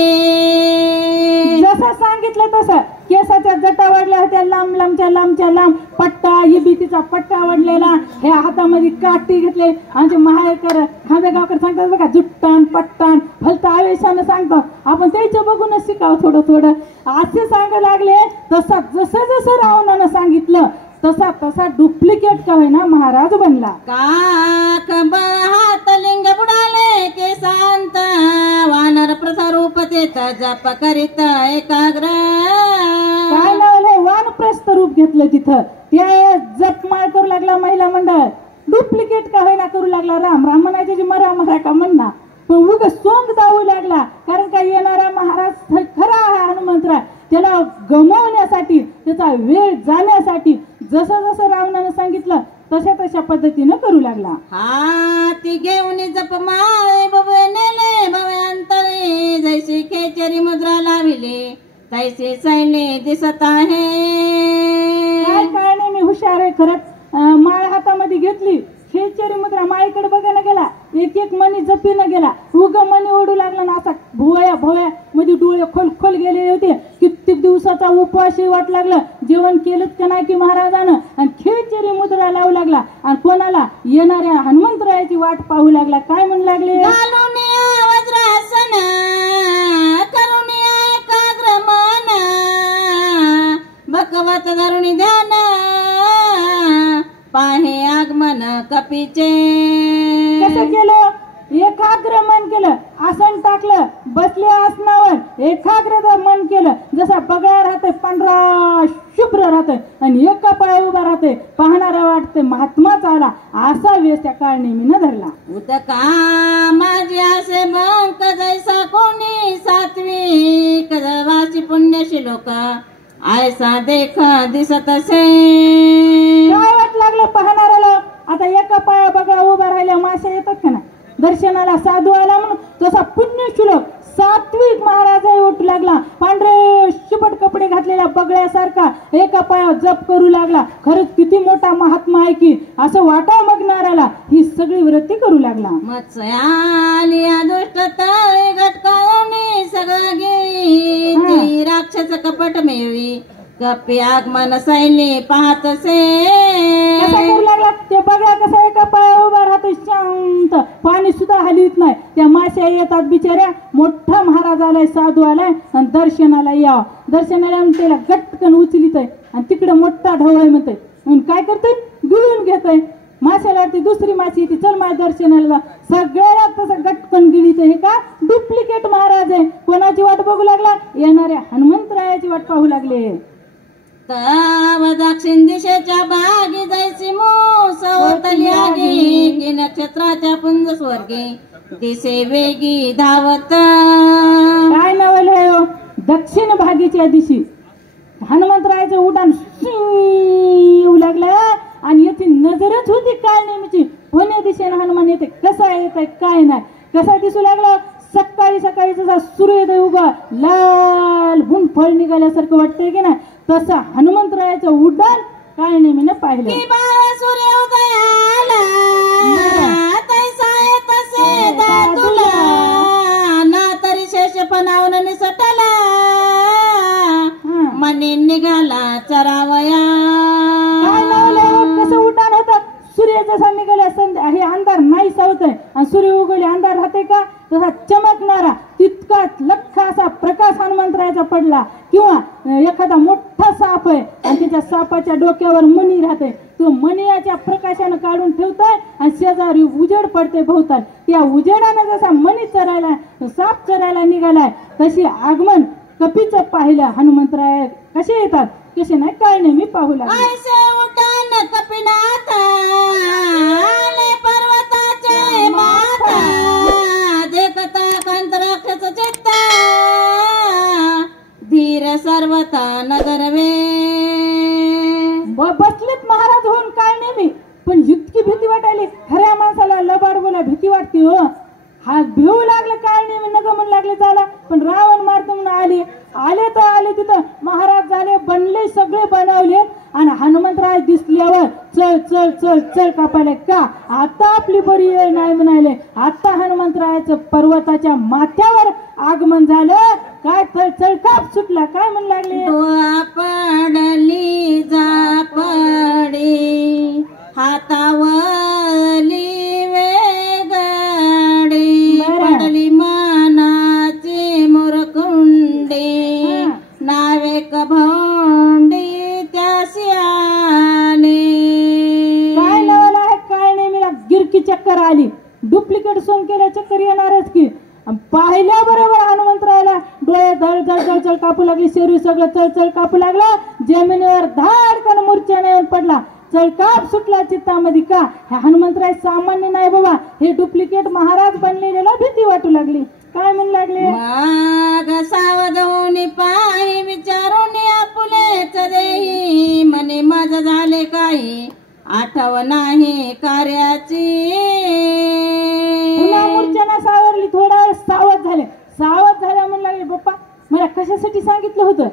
जसं सांगितलं तसं केसाच्या जटा वाढल्या होत्या लांब लांबच्या लांब. पट्टा इबितीचा पट्टा वाढलेला. हे हातामध्ये काठी घेतले. आमचे महायकर खांबेगावकर सांगतात बघा जुट्टान पट्टान फलता आवेशानं सांगतात. आपण त्याच्या बघूनच शिकावं थोडं थोडं. असे सांगायला लागले तसा जसं जसं रावणानं सांगितलं तसा तसा डुप्लिकेट का होईना महाराज बनला. काक हात लिंग बुडाले केसांत वानर प्रसारूप तेत जप करीत एकाग्र. काय लावलंय वानप्रस्थ रूप घेतलं तिथं. त्या जपमाळ करू लागला महिला मंडळ. डुप्लिकेट का होईना करू लागला. राम राम म्हणायचे जी मरा मरा का म्हणना पण उग सोंग जाऊ लागला. कारण का येणारा महाराज खरा आहे हनुमंतराय. त्याला गमवण्यासाठी त्याचा वेळ जाण्यासाठी जसं जसं रावणानं सांगितलं तशा तशा पद्धतीनं करू लागला. हाती घेऊन जप माळे बबे नेले भवे अंतरे जैसे खेचरी मुद्रा लाविले तैसे सैने दिसत आहे. काय नाही मी हुशार आहे खरंच. माळ हातामध्ये घेतली खेचरी मुद्रा माळीकडे बघायला गेला. एक एक मणी जपीनं गेला. उग मणी ओढू लागला ना असा भोया भोया मध्ये डोळे खोल खोल गेलेले होते. कित्येक दिवसाचा उपवासही वाट लागलं. जेवण केलं का नाही की महाराजानं आणि खेचरी मुद्रा लावू लागला आणि कोणाला येणाऱ्या हनुमंतरायाची वाट पाहू लागला. काय म्हणू लागले वज्रासन करून एकाग्र मन भगवत धरुणी ध्यान पाहे आगमन कपीचे. कसं केलं, एकाग्र मन केलं. आसन टाकलं, बसले आसनावर एकाग्र मन केलं. जसा बगळा राहते पांढरा शुभ्र राहते आणि एका पाया उभा राहते. पाहणारा वाटते महात्माच आला असा वेश त्या काळनेमीनं धरला. उदका माझी असे बंक जैसा कोणी सात्विक वाची पुण्यशी लोक ऐसा देख दिसत असे. काय वाट लागलं पाहणाऱ्याला. आता एका पाया बघा उभा राहिल्या माश्या येतात का ना दर्शनाला. साधू आला म्हणून तसा पुण्यशुलक सात्विक महाराज उठू लागला. पांढरे शिपट कपडे घातलेला बगळ्यासारखा एका पायावर जप करू लागला. खरंच किती मोठा महात्मा आहे की असं वाटावं बघणाऱ्याला. ही सगळी वृत्ती करू लागला. मत्स्याली दुष्टता घटकावणी सगळं गेली राक्षस कपट मेळवी कपी आगमन सैनी पाहत असे. कसा करू लागला. ते बघा कसा एका पाया उभा राहतो शांत. पाणी सुद्धा हलवीत नाही. त्या माश्या येतात बिचाऱ्या. मोठा महाराज आलाय साधू आलाय आणि दर्शनाला यावं. दर्शनाला त्याला गटकन उचलित आहे आणि तिकडे मोठा ढोळ आहे म्हणतोय. काय करतोय गिळून घेतोय. माशाला वाटते दुसरी माशी येते चल माझ्या दर्शनाला. सगळ्याला तसं गटकन गिळीत. हे का डुप्लिकेट महाराज आहे. कोणाची वाट बघू लागला, येणाऱ्या हनुमंतरायाची वाट पाहू लागले. तव दक्षिण दिशेच्या बागी जैसी मोसवतली आगी की नक्षत्राच्या पुंज स्वर्गे दिसे वेगी धावत. काय नवलंय दक्षिण भागीच्या दिशी हनुमंतरायाचं उड्डाण येऊ लागलं आणि याची नजरच होती काळ नेहमीची. कोण्या दिशेने हनुमान येते कसा येत आहे काय नाही. कसा दिसू लागला सकाळी सकाळी जसा सूर्योदय उगा लाल भून फळ निघाल्यासारखं वाटतंय की नाही तसं हनुमंतरायाचं उड्डाण काळ नेहमीनं पाहिलं. सूर्योदयाला तैसा तसे दादुला ना तरी शेषपणावून निसटला मने निघाला चरावया. काय लावलं कसं उड्डाण होतं. सूर्य जसा निघाल्या संध्या हे अंधार नाही सावतय आणि सूर्य उगवले अंधार राहते का? तसा चमकणारा तितकाच लख असा प्रकाश हनुमंतरायाचा पडला. किंवा एखादा मोठा साप आहे आणि त्याच्या सापाच्या डोक्यावर मणी राहते, तो मणी याच्या प्रकाशानं काढून ठेवताय आणि शेजारी उजेड पडते भोवताल. त्या उजेडानं जसा मणी चरायला साप चरायला निघालाय तशी आगमन कपीचं पाहिलं हनुमंतराय कसे येतात कसे नाही काय नाही मी पाहू लागले. ऐसे उठान कपिनाथ आले पर्वताचे माथा देखता कांत राक्षस चित्ता धीर सर्वता नगरवे. बसलेत महाराज होऊन काय नाही मी, पण इतकी भीती वाटायली. खऱ्या माणसाला लबाड बोला भीती वाटते हो. हा भिवू लागलं काय नाही नग म्हणून लागले झाला. पण रावण मारतो म्हणून आले तर आले तिथं महाराज झाले बनले सगळे बनवले आणि हनुमंतराय दिसल्यावर चल चल चल चल कापायले का आता आपली बरी वेळ नाही म्हणाले. आता हनुमंतरायाचं पर्वताच्या माथ्यावर आगमन झालं. काय चल चल काप सुटला काय म्हणू लागले. पडली जापडी हातावली वेगडी पडली मानाची मुरकुंडी नावे कभोंडी त्यासी आली. काय लावलं आहे काय नाही मला गिरकी चक्कर आली. डुप्लिकेट सोंग केल्या चक्कर येणारच की. पाहिल्या बरोबर हनुमंतरायला डोळे जळ जळ जळ जळ कापू लागले. शरीर सगळं चळ चळ कापू लागलं. जमिनीवर धाडकन मूर्छेने येऊन पडला. चळकाप सुटला चित्तामध्ये का हे हनुमंतराय सामान्य नाही बाबा, हे डुप्लिकेट महाराज बनलेल्याला भीती वाटू लागली. काय म्हणू लागले. माग सावध होऊन पाही विचारून आपुलेच देही मने माझ झाले काही आठव नाही कार्याची. पुन्हा मूर्छेने सावरली. थोडा वेळ सावध झाल्या म्हणू लागले बाप्पा मला कशासाठी सांगितलं होतं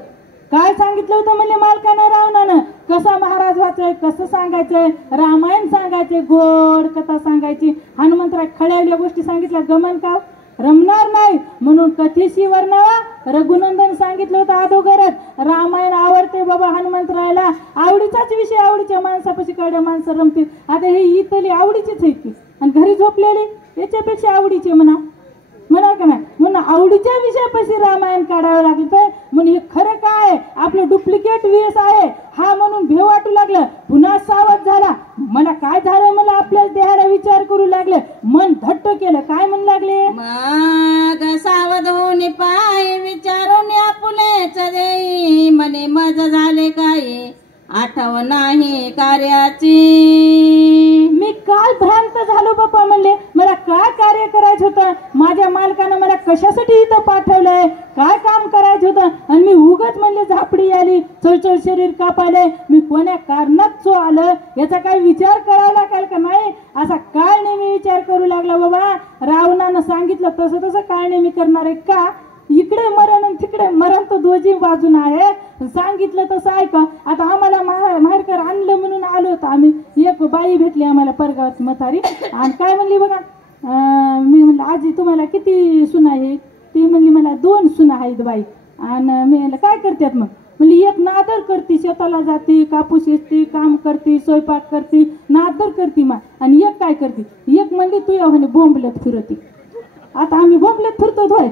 काय सांगितलं होतं म्हणले मालकानं रावणानं कसा महाराज व्हायचंय कसं सांगायचंय रामायण सांगायचे गोड कथा सांगायची. हनुमंतराय खळ्यावल्या गोष्टी सांगितल्या गमन का रमणार नाही म्हणून कथेशी वर्णवा रघुनंदन सांगितलं होतं अगोदरच. रामायण आवडते बाबा हनुमंतरायला आवडीचाच विषय. आवडीच्या माणसापाशी काढ्या माणसं रमतील. आता हे इथली आवडीचीच आहे की आणि घरी झोपलेली याच्यापेक्षा आवडीचे म्हणा का नाही म्हणून आवडीच्या विषयापाशी रामायण काढावं लागलं. तर म्हणून हे खरं काय आपलं डुप्लिकेट वेस आहे हा म्हणून भेव वाटू लागलं. पुन्हा सावध झाला. मला काय झालं मला आपल्या देहाला विचार करू लागले. मन धट्ट केलं. काय म्हणू लागले. मग सावध होऊन पाय विचारून आपुलेच देई मने मज झाले काही आठव नाही कार्याची. मी काय भ्रांत झालो बाप्पा म्हणले. मला काय कार्य करायचं होतं. माझ्या मालकानं मला कशासाठी इथं पाठवलंय काय काम करायचं होतं आणि मी उगाच म्हणले झापडी आली चळचळ शरीर कापाले. मी कोण्या कारणात चो आलं याचा काय विचार करावा लागेल का नाही असा काय नाही मी विचार करू लागला. बाबा रावणानं सांगितलं तसं तसं काय नाही मी करणार आहे का. इकडे मरण आणि तिकडे मरण तर दोन्ही बाजून आहे. सांगितलं तसं ऐका. आता आम्हाला माहेरकर आणलं म्हणून आलो होतो आम्ही. एक बाई भेटली आम्हाला परगावात म्हातारी आणि काय म्हणली बघा मी म्हणलं आजी तुम्हाला किती सुना आहे. ती म्हणली मला 2 सुना आहेत बाई. आणि मी म्हणलं काय करतात मग म्हणली एक नादर करते शेताला जाते कापूस येते काम करते स्वयंपाक करते नादर करते मा आणि एक काय करते एक म्हणली तू या बोंबलत फिरती. आता आम्ही बोंबलत फिरतो धोय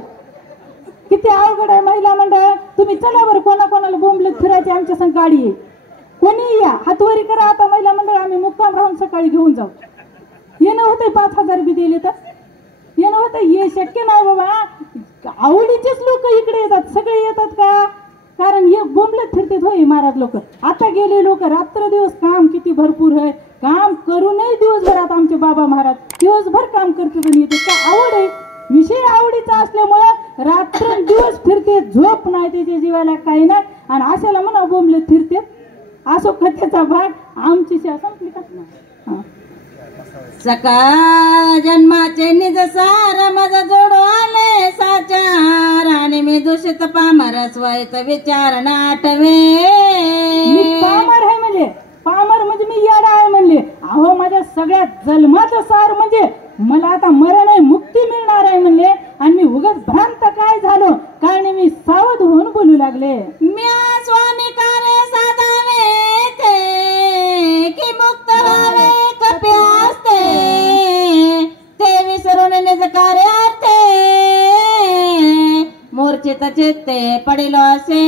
किती अवघड आहे महिला मंडळ. तुम्ही चला बरं कोणाकोणाला बोंबलत फिरायची आमच्या संग गाडी आहे कोणी या हातवरी करा. आता महिला मंडळ आम्ही मुक्काम राहून सकाळी घेऊन जाऊ. येणं होतंय 5,000 बी दिले तर येणं होतं हे शक्य नाही बाबा. आवडीचेच लोक इकडे येतात सगळे येतात का कारण एक बोंबलत फिरते होय महाराज लोक. आता गेले लोक रात्र दिवस काम किती भरपूर आहे काम करूनही दिवसभरात आमचे बाबा महाराज दिवसभर काम करते पण येते का आवड आहे विषय आवडीचा असल्यामुळे रात्र दिवस फिरते झोप नाही त्याच्या जीवाला काही नाही आणि अशाला म्हणा बोंबले फिरते. असो कथेचा भाग आमची संपली का. सका जन्माचे निज सार मज जोडो आले साचार आणि मी दूषित पामरस व्हायचं विचार नाटवे. मी पामर आहे म्हणजे पामर म्हणजे मी येडा आहे म्हणले. अहो माझ्या सगळ्या जन्माचं सार म्हणजे मला आता मरण आहे मुक्ती मिळणार आहे म्हणले आणि मी उगाच भ्रांत काय झालो काय नाही मी सावध होऊन बोलू लागले. म्या स्वामी कार्य साधावे ते की मुक्त व्हावे कपी असते 23 चित्ते पडिलो असे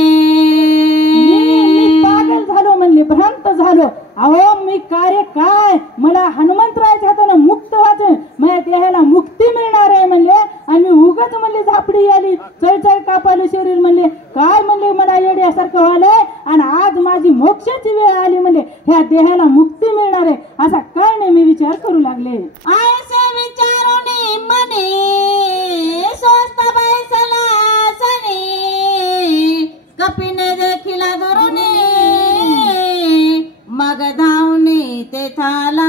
मी पागल झालो म्हणले, भ्रांत झालो. अहो मी कार्य काय, मला हनुमंतरायाच्या हाताने मुक्त व्हायचं, माझ्या देहाला मुक्ती मिळणार आहे म्हणले. आणि मी उगाच म्हणले झापडी आली, चळचळ कापालं शरीर म्हणले, काय म्हणले मला येड्यासारखं व्हायलंय. आणि आज माझी मोक्षाची वेळ आली म्हणले, ह्या देहाला मुक्ती मिळणार आहे असा काय नाही मी विचार करू लागले. आयसे विचारुनी मनी स्वस्त बैसला सनी कपिने देखिला दुरुनी मग धावणे ते थाला.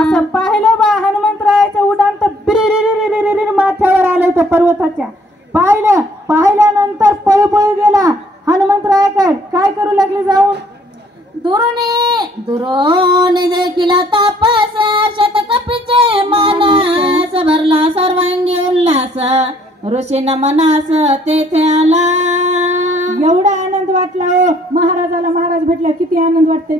असं पाहिलं बा हनुमंतरायाचं उड्डाण तर बिरिरिरिरिरिरिर माथ्यावर आलं होतं पर्वताच्या. पाहिल्यानंतर पळू गेला हनुमंतरायाकडे. काय करू लागले जाऊन, दुरोने देखिला तापस शतकपीचे मानस भरला सर्वांगी उल्हास ऋषी नमनास तेथे आला. एवढा आनंद वाटला हो महाराजाला. महाराज भेटला, किती आनंद वाटते,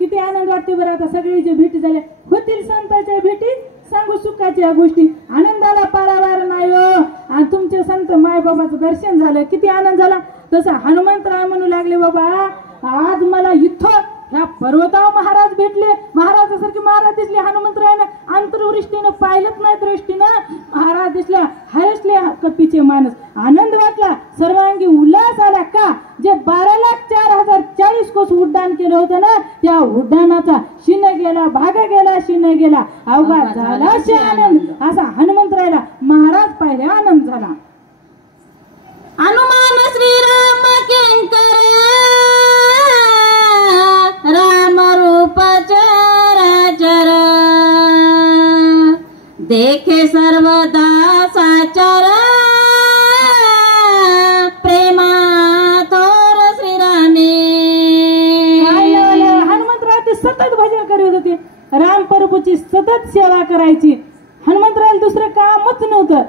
किती आनंद वाटते बरं. आता सगळी जे भेटी झाल्या होतील संतांच्या भेटी, सांगू सुखाच्या गोष्टी, आनंदाला पारावार नाही हो. आणि तुमचे संत मायबाबाचं दर्शन झालं, किती आनंद झाला. तसं हनुमंतराय म्हणू लागले, बाबा आज मला इथं ह्या पर्वतावर महाराज भेटले, महाराजासारखे महाराज दिसले. हनुमंतरायानं अंतर्दृष्टीनं पाहिलंच नाही, दृष्टीनं महाराज दिसल्या, हरसले कपीचे माणूस. आनंद वाटला, सर्वांगी उल्हास आला. का जे 12,04,040 कोस उड्डाण केलं होतं ना, त्या उड्डाणाचा शिन गेला, भाग गेला, शिन गेला, अवघा झाला शे आनंद. असा हनुमंतरायाला महाराज पाहिले आनंद झाला. हनुमान श्रीराम किंकर राम रूप चराचर देखे सर्वदा साचर प्रेमा थोर श्रीराणे. हनुमंतराय ते सतत भजन करत होते, राम प्रभूची सतत सेवा करायची. हनुमंतरायाला दुसरं कामच नव्हतं.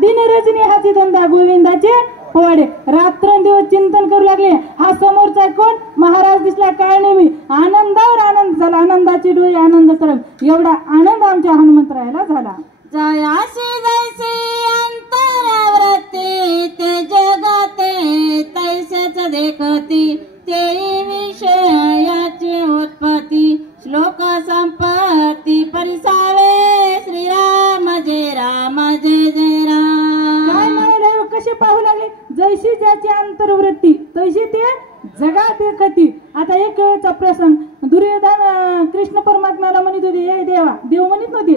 दिन रजनी हाती धंदा गोविंदाचे पोवाडे. रात्रंदिवस चिंतन करू लागले. हा समोरचा कोण, महाराज दिसला काय नाही. आनंदावर आनंद झाला, आनंदाचे डोळे आनंद तरंग. एवढा आनंद आमच्या हनुमंतरायाला झाला. जयाशी जैसे अंतरावरती ते जगाते तैसेच देखती ते विषयाची उत्पत्ती श्लोक संपत्ती परिसावे श्रीराम जय राम जय जय राम. काय म्हणाले, कसे पाहू लागले, जैशी ज्याची अंतर्वृत्ती तशी ते जगात देखती. आता एक वेळचा प्रसंग, दुर्योधन कृष्ण परमात्म्याला म्हणत होते, हे देवा, देव म्हणत नव्हते,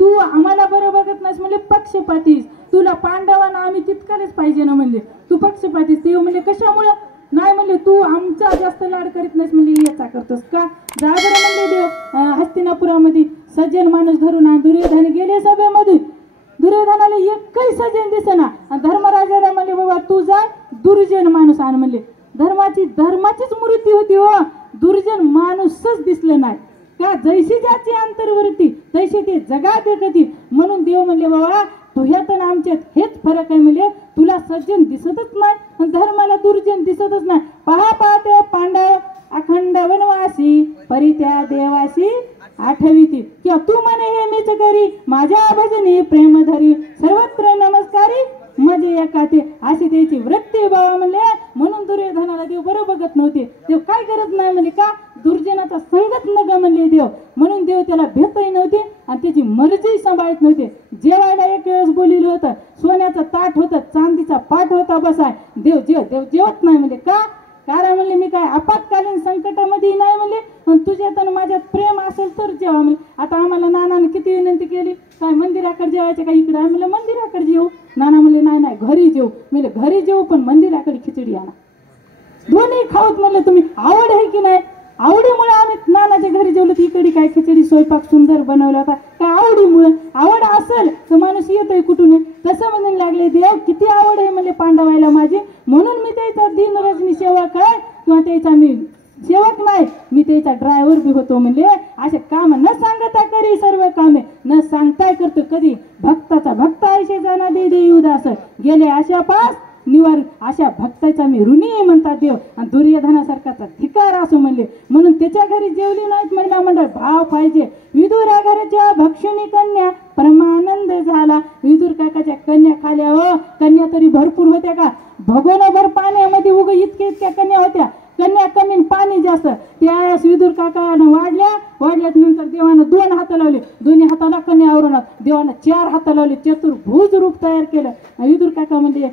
तू आम्हाला बरं बघत नाहीस म्हणले, पक्षपातीस, तुला पांडवांना आम्ही तितकालेच पाहिजे ना म्हणले, तू पक्षपातीस. देव म्हणले कशामुळं, नाही म्हणले तू आमचा जास्त लाड करीत नाहीस म्हणले, याचा करतोस का. जा बरं म्हणले देव. हस्तिनापुरामध्ये सज्जन माणूस धरून दुर्योधन गेले सभेमध्ये. दुर्योधनाला एकही सज्जन दिसेना. धर्मराजाला म्हणले, बाबा तू जा दुर्जन माणूस आण म्हणले. धर्माचीच मूर्ती होती हो, दुर्जन माणूसच दिसलं नाही. का जैशी ज्याची अंतर्वृत्ती तैशी ते जगात येते. म्हणून देव म्हणले, बाबा तुझ्यात आणि आमच्यात हेच फरक आहे म्हणले, तुला सज्जन दिसतच नाही आणि धर्माला दुर्जन दिसतच नाही. पाहते पांडव अखंड वनवासी परित्या देवासी आठविती. किंवा तू म्हणे हे मीच करी माझ्या भजनी प्रेम धरी सर्वत्र नमस्कारी मजे एकाते. अशी त्याची वृत्ती बाबा म्हणले. म्हणून दुर्योधनाला देव बरं बघत नव्हते. देव काय करत नाही म्हणजे, का दुर्जनाचा संगत नग म्हणले देव. म्हणून देव त्याला भेटही नव्हते आणि त्याची मर्जी सांभाळत नव्हते. जेवायला एक वेळेस बोलिलं होतं, सोन्याचं ताट होतं, चांदीचा पाठ होता बसाय. देव जेवत नाही म्हणजे, का कारण म्हणले मी काय आपत्कालीन संकटामध्ये नाही म्हणले, पण तुझ्यात आणि माझ्यात प्रेम असेल तर जेवा म्हणले. आता आम्हाला नानाने किती विनंती केली, काय मंदिराकडे जेवायचे का इकडे, आम्ही म्हणलं मंदिराकडे जेऊ. नाना म्हणले नाही घरी जेऊ. म्हणले घरी जेऊ पण मंदिराकडे खिचडी आणा. दोन्ही खाऊत म्हणले, तुम्ही आवड आहे की नाही, आवडीमुळे आम्ही नानाच्या घरी जेवलो. इकडे काय खिचडी स्वयंपाक सुंदर बनवला होता, काय आवडीमुळे. आवड असेल तर माणूस येतोय कुठून. तसं म्हणून लागले, देव किती आवड आहे म्हणले पांडवायला माझी, म्हणून मी त्याचा दिन रजनी सेवक आहे, किंवा त्याचा मी सेवक नाही, मी त्याचा ड्रायव्हर बी होतो म्हणले. असे काम न सांगता करी सर्व कामे, न सांगताय करतो कधी. भक्ताचा भक्त ऐसे जाना दे उदास गेले आशा पास निवार अशा भक्ताचा मी ऋणी आहे म्हणतात देव. आणि दुर्योधनासारखाचा धिकार असो म्हणले म्हणून त्याच्या घरी जेवली नाहीत महिला मंडळ. भाव पाहिजे. विदुरा घराच्या भक्षिणी कन्या परमानंद झाला. विदुर काकाच्या कन्या खाल्या. हो कन्या तरी भरपूर होत्या का? भगोनभर पाण्यामध्ये उग इतक्या कन्या होत्या. कन्या कमी पाणी जास्त. त्यावेळेस विदुर काकानं वाढल्यात नंतर देवानं 2 हात लावले. दोन्ही हाताला कन्या आवरणात. देवानं 4 हात लावले. चतुर्भुज रूप तयार केलं. विदुर काका म्हणले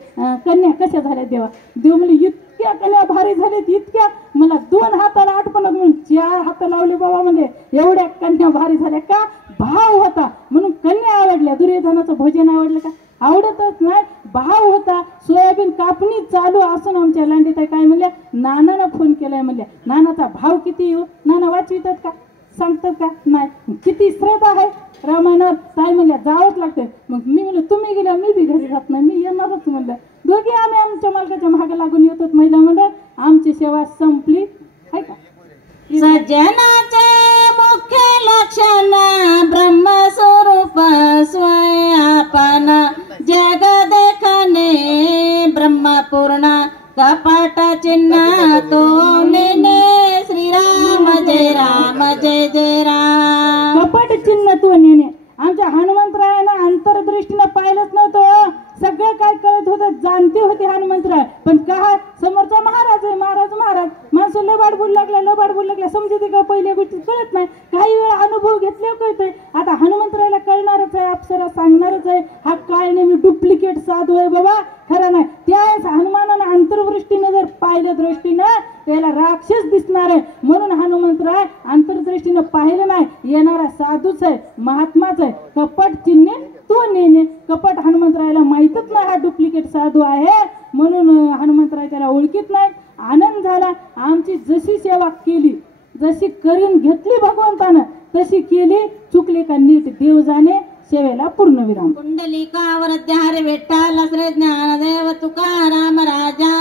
कन्या कशा झाल्या देवा? देव म्हणले इतक्या कन्या भारी झाल्यात इतक्या मला 2 हाताला आठवणात म्हणून 4 हात लावले बाबा. म्हणजे एवढ्या कन्या भारी झाल्या का? भाव होता म्हणून कन्या आवडल्या. दुर्योधनाचं भोजन आवडलं का? आवडतच नाही. भाव होता. सोयाबीन कापणी चालू असून आमच्या लांडीताई काय म्हणल्या? नानानं फोन केलाय म्हणल्या. नानाचा भाव किती येऊ? नाना वाचवितात का? सांगतात का? नाही. किती श्रद्धा आहे रामायणात. ताई म्हणल्या जावंच लागते. मग मी म्हणलं तुम्ही गेल्या मी बी घरी जात नाही मी येणारच म्हणलं. दोघी आम्ही आमच्या मालकाच्या मागे लागून येतो महिला मंडळ. आमची सेवा संपली आहे का? सज्जनाचे मुख्य लक्षण ब्रह्मस्वरूप स्वय आपण जग देखणे ब्रह्मपूर्ण कपट चिन्ह तो नेने श्रीराम जय राम जय जय राम. कपट चिन्ह तो नेणे. आमच्या हनुमंतरायानं अंतरदृष्टीनं पाहिलंच नव्हतं. सगळं काय कळत होतं. जाणते होते हनुमंतराय. पण काय समोरचा महाराज आहे. महाराज माणसं लबाड बोलू लागल्या समजते का? पहिल्या गोष्टी कळत नाही. काही वेळा अनुभव घेतल्यावर कळतंय. आता हनुमंतरायला कळणारच आहे. अप्सरा सांगणारच आहे. हा काय नेहमी डुप्लिकेट साधू आहे बाबा खरं नाही. त्यावेळेस हनुमानानं अंतर्दृष्टीनं जर पाहिलं दृष्टीनं त्याला राक्षस दिसणार आहे. म्हणून हनुमंतराय अंतर्दृष्टीनं पाहिलं नाही. येणारा साधूच आहे महात्माच आहे. कपट चिन्ह तो नेणे. कपट हनुमंतरायला माहीतच नाही हा डुप्लिकेट साधू आहे. म्हणून हनुमंतराय त्याला ओळखीत नाही. आनंद झाला. आमची जशी सेवा केली जशी करून घेतली भगवंतानं तशी केली. चुकले का नीट देव जाणे. सेवेला पूर्ण विराम. कुंडलिकावर हरे विठ्ठल श्री ज्ञानदेव तुकाराम राजा